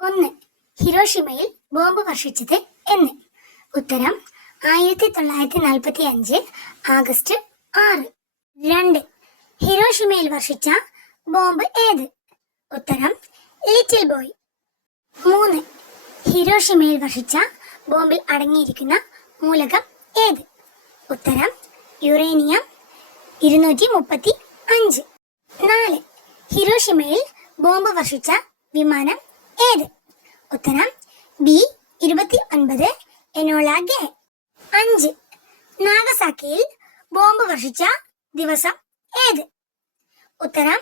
ഒന്ന്. ഹിരോഷിമയിൽ ബോംബ് വർഷിച്ചത് എന്ന്. ഉത്തരം 1945 ആഗസ്റ്റ് 6. 2. ഹിരോഷിമയിൽ വർഷിച്ച ബോംബ് ഏത്? ഉത്തരം ലിറ്റിൽ ബോയ്. 3. ഹിരോഷിമയിൽ വർഷിച്ച ബോംബിൽ അടങ്ങിയിരിക്കുന്ന മൂലകം ഏത്? ഉത്തരം യുറേനിയം 235. 4. ഹിരോഷിമയിൽ ബോംബ് വർഷിച്ച വിമാനം ഏത്? ഉത്തരം B-29 എനോള ഗേ. 5. നാഗസാക്കിയിൽ ബോംബ് വർഷിച്ച ദിവസം ഏത്? ഉത്തരം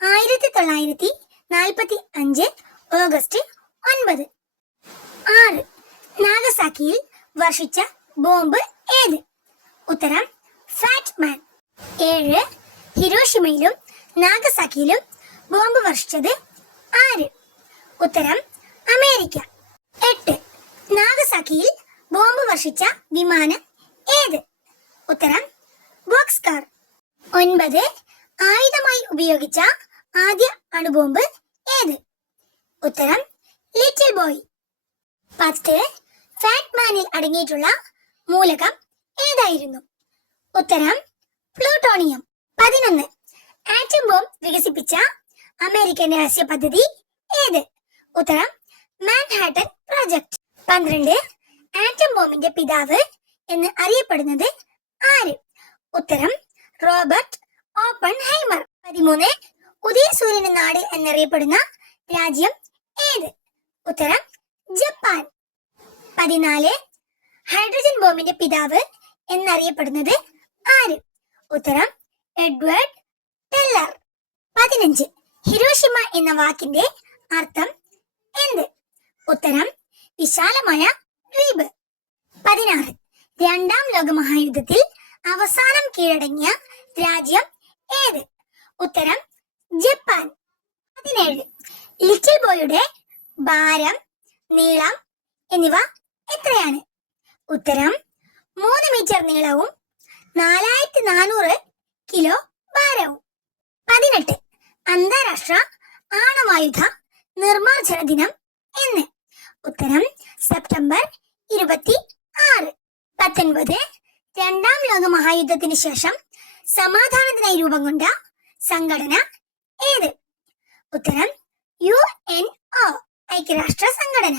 1945 ഓഗസ്റ്റ് 9. 6. നാഗസാക്കിയിൽ വർഷിച്ച ബോംബ് ഏത്? ഉത്തരം ഫാറ്റ് മാൻ. 7. ഹിരോഷിമയിലും നാഗസാക്കിയിലും ബോംബ് വർഷിച്ചത് ആര്? ഉത്തരം അമേരിക്ക. 8. നാഗസാക്കിയിൽ ബോംബ് വർഷിച്ച വിമാനം ഏത്? ഉത്തരം ബോക്സ്കാർ. 9. ആയുധമായി ഉപയോഗിച്ച ആദ്യ അണുബോംബ് ഏത്? ഉത്തരം ലിറ്റിൽ ബോയ്. 10. ഫാറ്റ് മാനിൽ അടങ്ങിയിട്ടുള്ള മൂലകം ഏതായിരുന്നു? ഉത്തരം പ്ലൂട്ടോണിയം. 11. ആറ്റം ബോംബ് വികസിപ്പിച്ച അമേരിക്കൻ രഹസ്യ പദ്ധതി ഏത്? ഉത്തരം മാൻഹാട്ടൻ പ്രോജക്ട്. 12. ആറ്റം ബോംബിന്റെ പിതാവ് എന്ന് അറിയപ്പെടുന്നത് ആര്? ഉത്തരം റോബർട്ട് ഓപ്പൺഹൈമർ. 13. ഉദയസൂര്യന് നാട് എന്നറിയപ്പെടുന്ന രാജ്യം ഏത്? ഉത്തരം ജപ്പാൻ. 14. ഹൈഡ്രജൻ ബോംബിന്റെ പിതാവ് എന്നറിയപ്പെടുന്നത് ആര്? ഉത്തരം എഡ്വേർഡ് ടെല്ലർ. 15. ഹിരോഷിമ എന്ന വാക്കിന്റെ അർത്ഥം എന്ത്? ഉത്തരം വിശാലമായ ദ്വീപ്. 16. രണ്ടാം ലോക മഹായുദ്ധത്തിൽ അവസാനം കീഴടങ്ങിയ രാജ്യം ഏത്? ഉത്തരം ജപ്പാൻ. 17. ലിറ്റിൽ ബോയുടെ ഭാരം, നീളം എന്നിവ എത്രയാണ്? ഉത്തരം 3 മീറ്റർ നീളവും 4400 കിലോ ഭാരവും. 18. അന്താരാഷ്ട്ര ആണവായുധ നിർമ്മാർജ്ജന ദിനം എന്ന്? ഉത്തരം സെപ്റ്റംബർ 26. 19. രണ്ടാം ലോക മഹായുദ്ധത്തിന് ശേഷം സമാധാനത്തിനായി രൂപം കൊണ്ട സംഘടന ഏത്? ഉത്തരം UNO ഐക്യരാഷ്ട്ര സംഘടന.